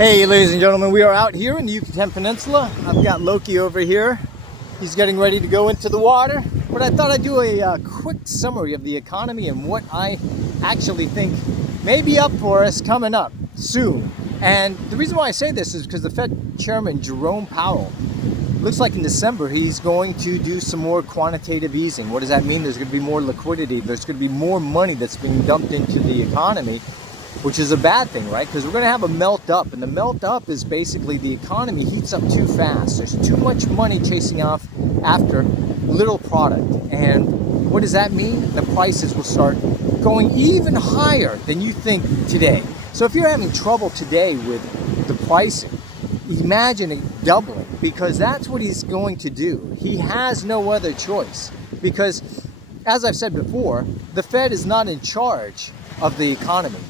Hey, ladies and gentlemen, we are out here in the Yucatan Peninsula. I've got Loki over here. He's getting ready to go into the water, but I thought I'd do a quick summary of the economy and what I actually think may be up for us coming up soon. And the reason why I say this is because the Fed Chairman Jerome Powell, looks like in December he's going to do some more quantitative easing. What does that mean? There's going to be more liquidity. There's going to be more money that's being dumped into the economy, which is a bad thing, right? Because we're going to have a melt up, and the melt up is basically the economy heats up too fast. There's too much money chasing off after little product. And what does that mean? The prices will start going even higher than you think today. So if you're having trouble today with the pricing, imagine it doubling, because that's what he's going to do. He has no other choice, because as I've said before, the Fed is not in charge of the economy.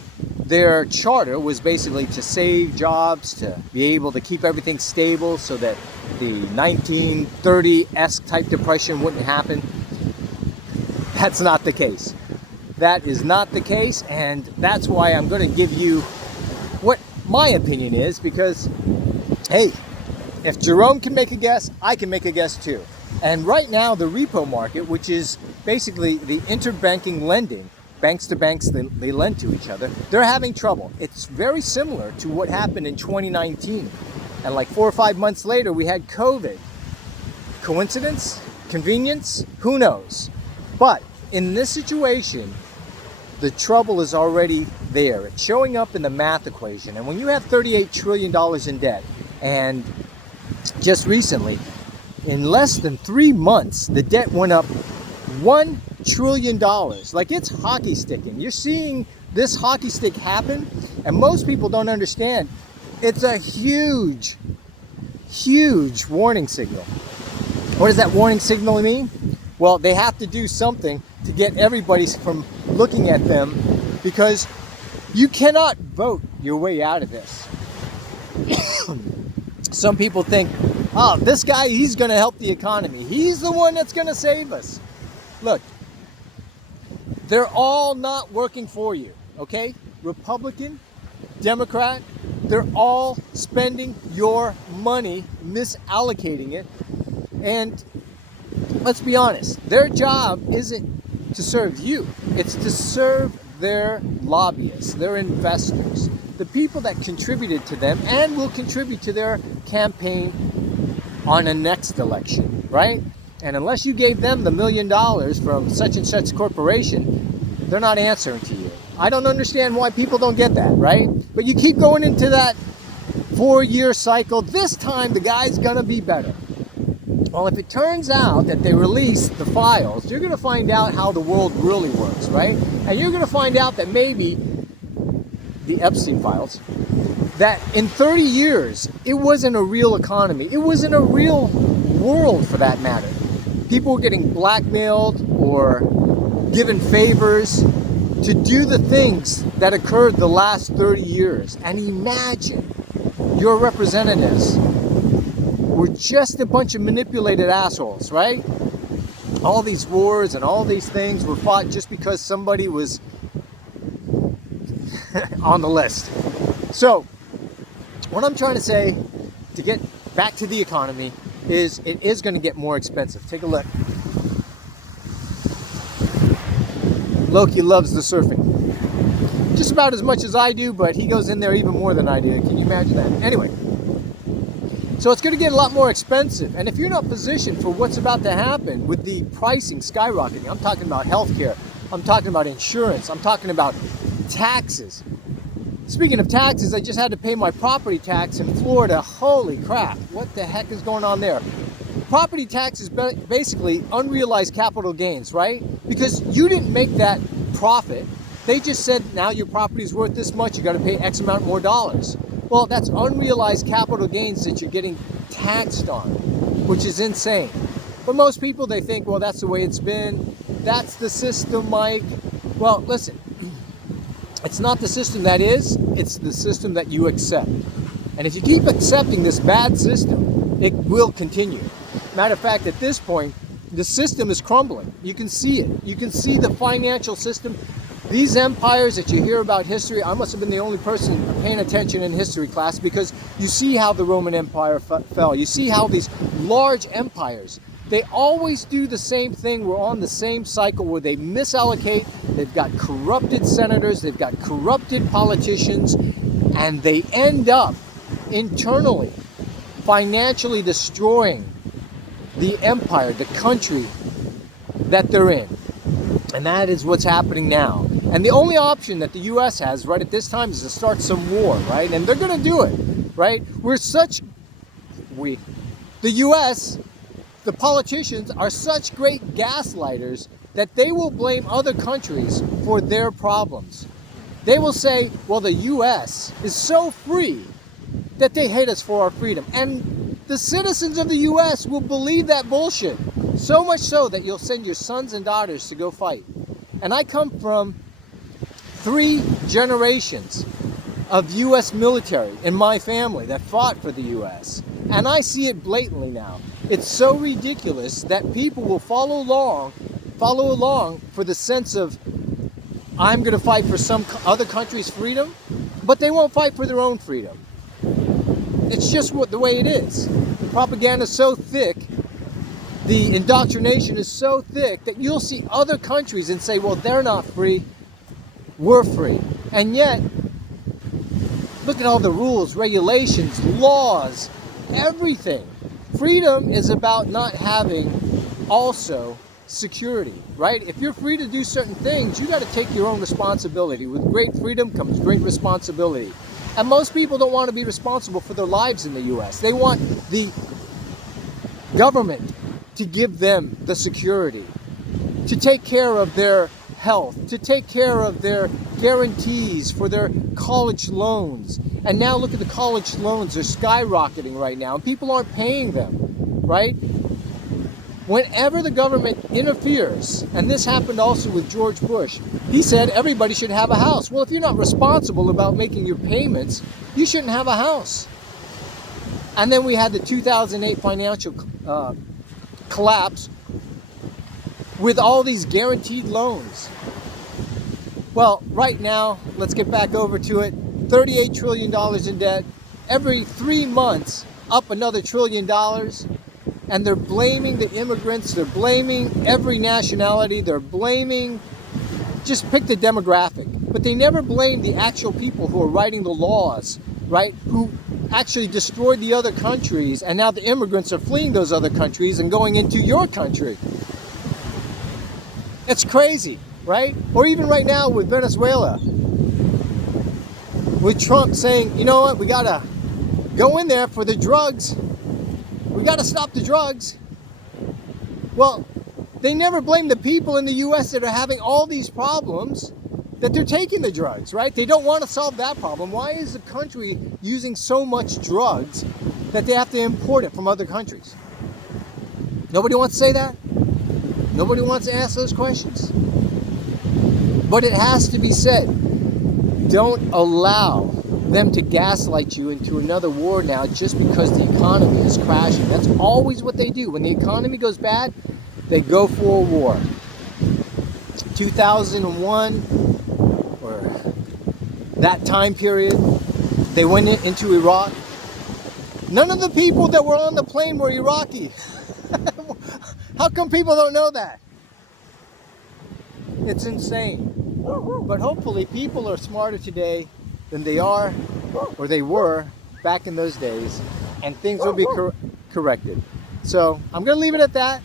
Their charter was basically to save jobs, to be able to keep everything stable so that the 1930-esque type depression wouldn't happen. That's not the case. That is not the case, and that's why I'm going to give you what my opinion is, because, hey, if Jerome can make a guess, I can make a guess too. And right now, the repo market, which is basically the interbanking lending, banks to banks, they lend to each other, they're having trouble. It's very similar to what happened in 2019. And like 4 or 5 months later, we had COVID. Coincidence? Convenience? Who knows? But in this situation, the trouble is already there. It's showing up in the math equation. And when you have $38 trillion in debt, and just recently, in less than 3 months, the debt went up $1 trillion. Like, it's hockey sticking. You're seeing this hockey stick happen, and most people don't understand. It's a huge, huge warning signal. What does that warning signal mean? Well, they have to do something to get everybody from looking at them, because you cannot vote your way out of this. Some people think, oh, this guy, he's going to help the economy. He's the one that's going to save us. Look, they're all not working for you, okay? Republican, Democrat, they're all spending your money, misallocating it. And let's be honest, their job isn't to serve you. It's to serve their lobbyists, their investors, the people that contributed to them and will contribute to their campaign on the next election, right? And unless you gave them the $1 million from such and such corporation, they're not answering to you. I don't understand why people don't get that, right? But you keep going into that 4-year cycle. This time, the guy's gonna be better. Well, if it turns out that they release the files, you're gonna find out how the world really works, right? And you're gonna find out that maybe the Epstein files, that in 30 years, it wasn't a real economy. It wasn't a real world, for that matter. People were getting blackmailed or given favors to do the things that occurred the last 30 years. And imagine your representatives were just a bunch of manipulated assholes, right? All these wars and all these things were fought just because somebody was on the list. So, what I'm trying to say, to get back to the economy, is it is going to get more expensive. Take a look. Loki loves the surfing. Just about as much as I do, but he goes in there even more than I do. Can you imagine that? Anyway, so it's going to get a lot more expensive. And if you're not positioned for what's about to happen with the pricing skyrocketing, I'm talking about healthcare, I'm talking about insurance, I'm talking about taxes. Speaking of taxes, I just had to pay my property tax in Florida. Holy crap, what the heck is going on there? Property tax is basically unrealized capital gains, right? Because you didn't make that profit. They just said, now your property is worth this much, you got to pay X amount more dollars. Well, that's unrealized capital gains that you're getting taxed on, which is insane. But most people, they think, well, that's the way it's been. That's the system, Mike. Well, listen. It's not the system that is, it's the system that you accept. And if you keep accepting this bad system, it will continue. Matter of fact, at this point, the system is crumbling. You can see it. You can see the financial system These empires that you hear about history, I must have been the only person paying attention in history class, because you see how the Roman Empire fell. You see how these large empires, they always do the same thing. We're on the same cycle where they misallocate. They've got corrupted senators, they've got corrupted politicians, and they end up internally financially destroying the empire, the country that they're in. And that is what's happening now. And the only option that the U.S. has right at this time is to start some war, right? And they're going to do it, right? The U.S., the politicians are such great gaslighters that they will blame other countries for their problems. They will say, well, the U.S. is so free that they hate us for our freedom. And the citizens of the U.S. will believe that bullshit. So much so that you'll send your sons and daughters to go fight. And I come from 3 generations of U.S. military in my family that fought for the U.S. And I see it blatantly now. It's so ridiculous that people will follow along for the sense of, I'm going to fight for some other country's freedom, but they won't fight for their own freedom. It's just the way it is. The propaganda is so thick, the indoctrination is so thick, that you'll see other countries and say, well, they're not free, we're free. And yet, look at all the rules, regulations, laws, everything. Freedom is about not having also security, right? If you're free to do certain things, you got to take your own responsibility. With great freedom comes great responsibility. And most people don't want to be responsible for their lives in the U.S. They want the government to give them the security, to take care of their health, to take care of their guarantees for their college loans. And now look at the college loans, they're skyrocketing right now, and people aren't paying them, right? Whenever the government interferes, and this happened also with George Bush, he said everybody should have a house. Well, if you're not responsible about making your payments, you shouldn't have a house. And then we had the 2008 financial collapse with all these guaranteed loans. Well, right now, let's get back over to it. $38 trillion in debt. Every 3 months, up another $1 trillion. And they're blaming the immigrants. They're blaming every nationality. They're blaming, just pick the demographic. But they never blame the actual people who are writing the laws, right? Who actually destroyed the other countries, and now the immigrants are fleeing those other countries and going into your country. It's crazy, right? Or even right now with Venezuela, with Trump saying, you know what, we gotta go in there for the drugs. We gotta stop the drugs. Well, they never blame the people in the U.S. that are having all these problems, that they're taking the drugs, right? They don't want to solve that problem. Why is the country using so much drugs that they have to import it from other countries? Nobody wants to say that. Nobody wants to ask those questions. But it has to be said. Don't allow them to gaslight you into another war now just because the economy is crashing. That's always what they do. When the economy goes bad, they go for a war. 2001, or that time period, they went into Iraq. None of the people that were on the plane were Iraqi. How come people don't know that? It's insane. But hopefully people are smarter today than they are, or they were, back in those days, and things will be corrected. So I'm going to leave it at that.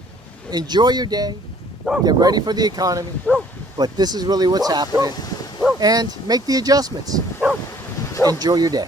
Enjoy your day. Get ready for the economy. But this is really what's happening. And make the adjustments. Enjoy your day.